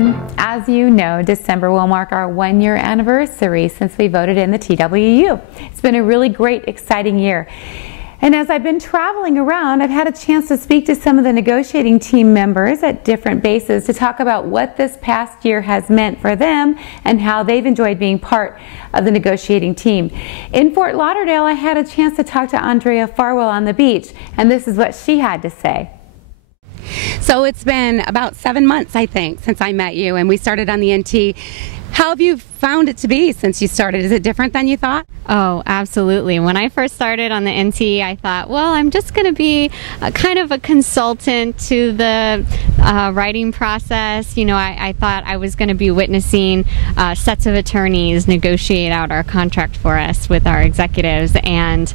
everyone. As you know, December will mark our 1-year anniversary since we voted in the TWU. It's been a really great, exciting year. And as I've been traveling around, I've had a chance to speak to some of the negotiating team members at different bases to talk about what this past year has meant for them and how they've enjoyed being part of the negotiating team. In Fort Lauderdale, I had a chance to talk to Andrea Farwell on the beach, and this is what she had to say. So it's been about 7 months, I think, since I met you and we started on the NT. How have you found it to be since you started? Is it different than you thought? Oh, absolutely. When I first started on the NT, I thought, well, I'm just going to be kind of a consultant to the writing process. You know, I thought I was going to be witnessing sets of attorneys negotiate out our contract for us with our executives. And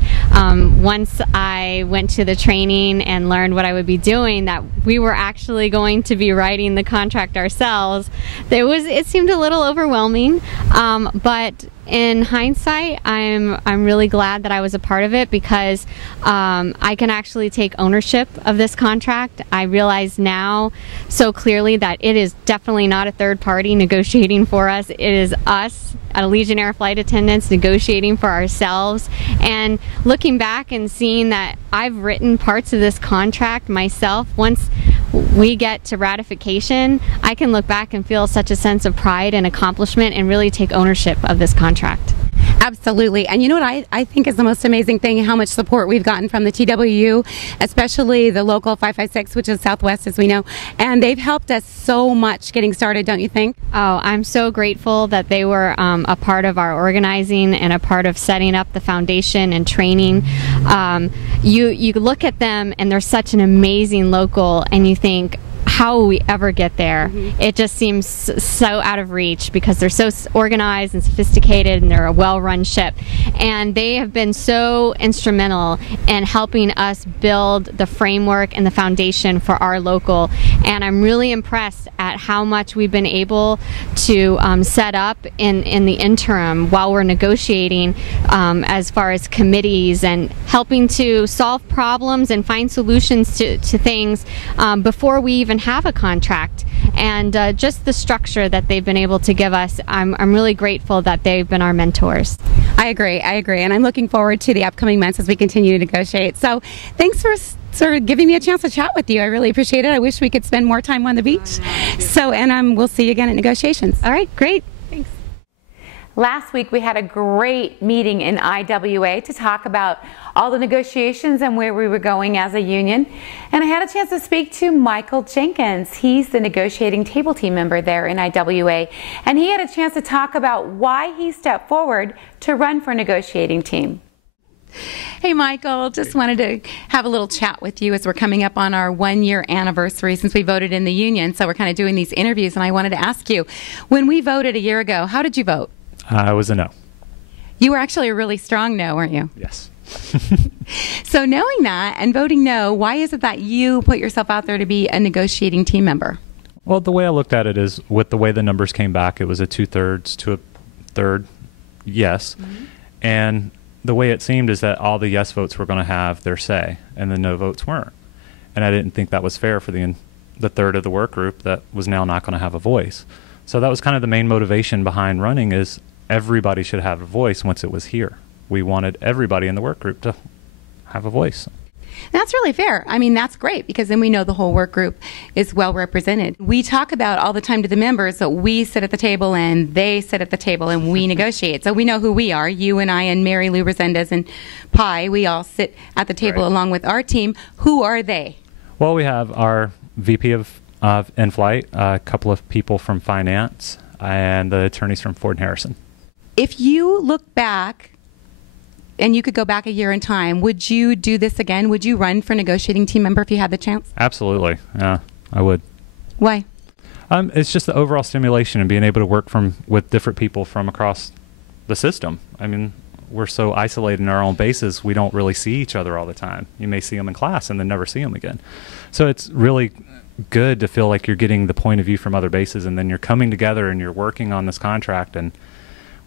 once I went to the training and learned what I would be doing, that we were actually going to be writing the contract ourselves, it seemed a little overwhelming. But in hindsight, I'm really glad that I was a part of it because I can actually take ownership of this contract. I realize now so clearly that it is definitely not a third party negotiating for us. It is us, Allegiant Air flight attendants, negotiating for ourselves. And looking back and seeing that I've written parts of this contract myself, once we get to ratification, I can look back and feel such a sense of pride and accomplishment and really take ownership of this contract. Absolutely. And you know what I think is the most amazing thing, how much support we've gotten from the TWU, especially the local 556, which is Southwest, as we know, and they've helped us so much getting started, don't you think? Oh, I'm so grateful that they were a part of our organizing and a part of setting up the foundation and training. You look at them and they're such an amazing local and you think, how will we ever get there? It just seems so out of reach because they're so organized and sophisticated and they're a well-run ship. And they have been so instrumental in helping us build the framework and the foundation for our local. And I'm really impressed at how much we've been able to set up in the interim while we're negotiating as far as committees and helping to solve problems and find solutions to things before we even have a contract. And just the structure that they've been able to give us, I'm really grateful that they've been our mentors. I agree, and I'm looking forward to the upcoming months as we continue to negotiate. So thanks for sort of giving me a chance to chat with you. I really appreciate it. I wish we could spend more time on the beach. So, and we'll see you again at negotiations. All right, great. Thanks. Last week we had a great meeting in IWA to talk about all the negotiations and where we were going as a union. And I had a chance to speak to Michael Jenkins. He's the negotiating table team member there in IWA. And he had a chance to talk about why he stepped forward to run for negotiating team. Hey Michael, just wanted to have a little chat with you as we're coming up on our 1-year anniversary since we voted in the union. So we're kind of doing these interviews and I wanted to ask you, when we voted a year ago, how did you vote? I was a no. You were actually a really strong no, weren't you? Yes. So knowing that and voting no, why is it that you put yourself out there to be a negotiating team member? Well, the way I looked at it is with the way the numbers came back, it was a 2/3 to a third yes. And the way it seemed is that all the yes votes were going to have their say and the no votes weren't. And I didn't think that was fair for the third of the work group that was now not going to have a voice. So that was kind of the main motivation behind running, is everybody should have a voice once it was here. We wanted everybody in the work group to have a voice. That's really fair. I mean, that's great because then we know the whole work group is well represented. We talk about all the time to the members that we sit at the table and they sit at the table and we negotiate. So we know who we are. You and I and Mary Lou Resendez and Pi, we all sit at the table along with our team. Who are they? Well, we have our VP of in-flight, a couple of people from finance, and the attorneys from Ford and Harrison. If you look back and you could go back a year in time, would you do this again? Would you run for negotiating team member if you had the chance? Absolutely. Yeah, I would. Why? It's just the overall stimulation and being able to work with different people from across the system. I mean, we're so isolated in our own bases, we don't really see each other all the time. You may see them in class and then never see them again. So it's really good to feel like you're getting the point of view from other bases, and then you're coming together and you're working on this contract, and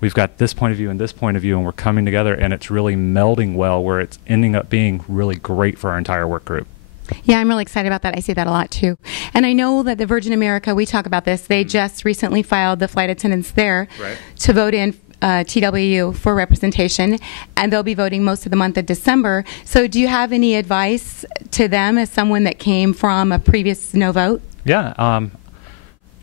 we've got this point of view and this point of view, and we're coming together, and it's really melding well where it's ending up being really great for our entire work group. Yeah, I'm really excited about that. I see that a lot too. And I know that the Virgin America, we talk about this, they just recently filed the flight attendants there to vote in TWU for representation, and they'll be voting most of the month of December. So do you have any advice to them as someone that came from a previous no vote? Yeah.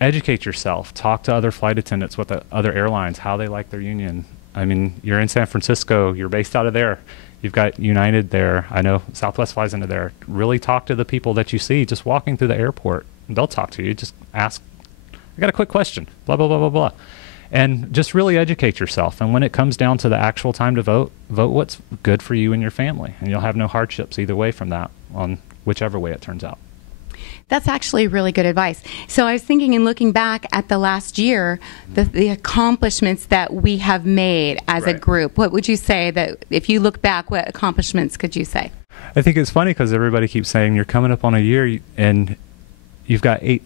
Educate yourself. Talk to other flight attendants with the other airlines, how they like their union. I mean, you're in San Francisco, you're based out of there. You've got United there. I know Southwest flies into there. Really talk to the people that you see just walking through the airport. They'll talk to you. Just ask, I got a quick question, blah, blah, blah, blah, blah. And just really educate yourself. And when it comes down to the actual time to vote, vote what's good for you and your family. And you'll have no hardships either way from that, on whichever way it turns out. That's actually really good advice. So I was thinking, and looking back at the last year, the accomplishments that we have made as a group, what would you say that, if you look back, what accomplishments could you say? I think it's funny because everybody keeps saying you're coming up on a year and you've got 8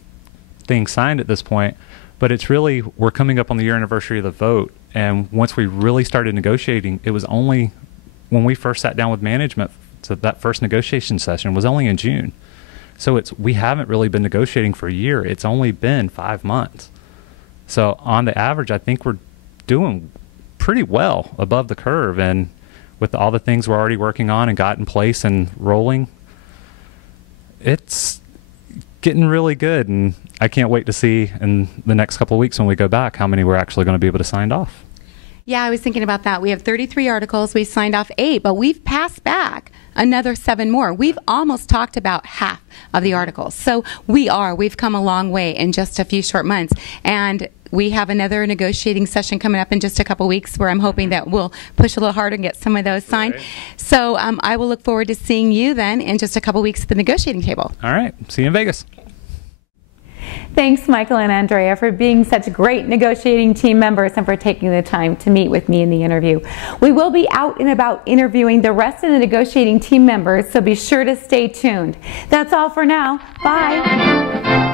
things signed at this point, but it's really, we're coming up on the year anniversary of the vote. And once we really started negotiating, it was only when we first sat down with management, so that first negotiation session was only in June. So we haven't really been negotiating for a year. It's only been 5 months. So on the average, I think we're doing pretty well above the curve. And with all the things we're already working on and got in place and rolling, it's getting really good. And I can't wait to see in the next couple of weeks when we go back how many we're actually going to be able to sign off. Yeah, I was thinking about that. We have 33 articles. We signed off 8, but we've passed back another 7 more. We've almost talked about half of the articles. So we've come a long way in just a few short months. And we have another negotiating session coming up in just a couple weeks where I'm hoping that we'll push a little harder and get some of those signed. So I will look forward to seeing you then in just a couple weeks at the negotiating table. All right. See you in Vegas. Thanks, Michael and Andrea, for being such great negotiating team members and for taking the time to meet with me in the interview. We will be out and about interviewing the rest of the negotiating team members, so be sure to stay tuned. That's all for now. Bye.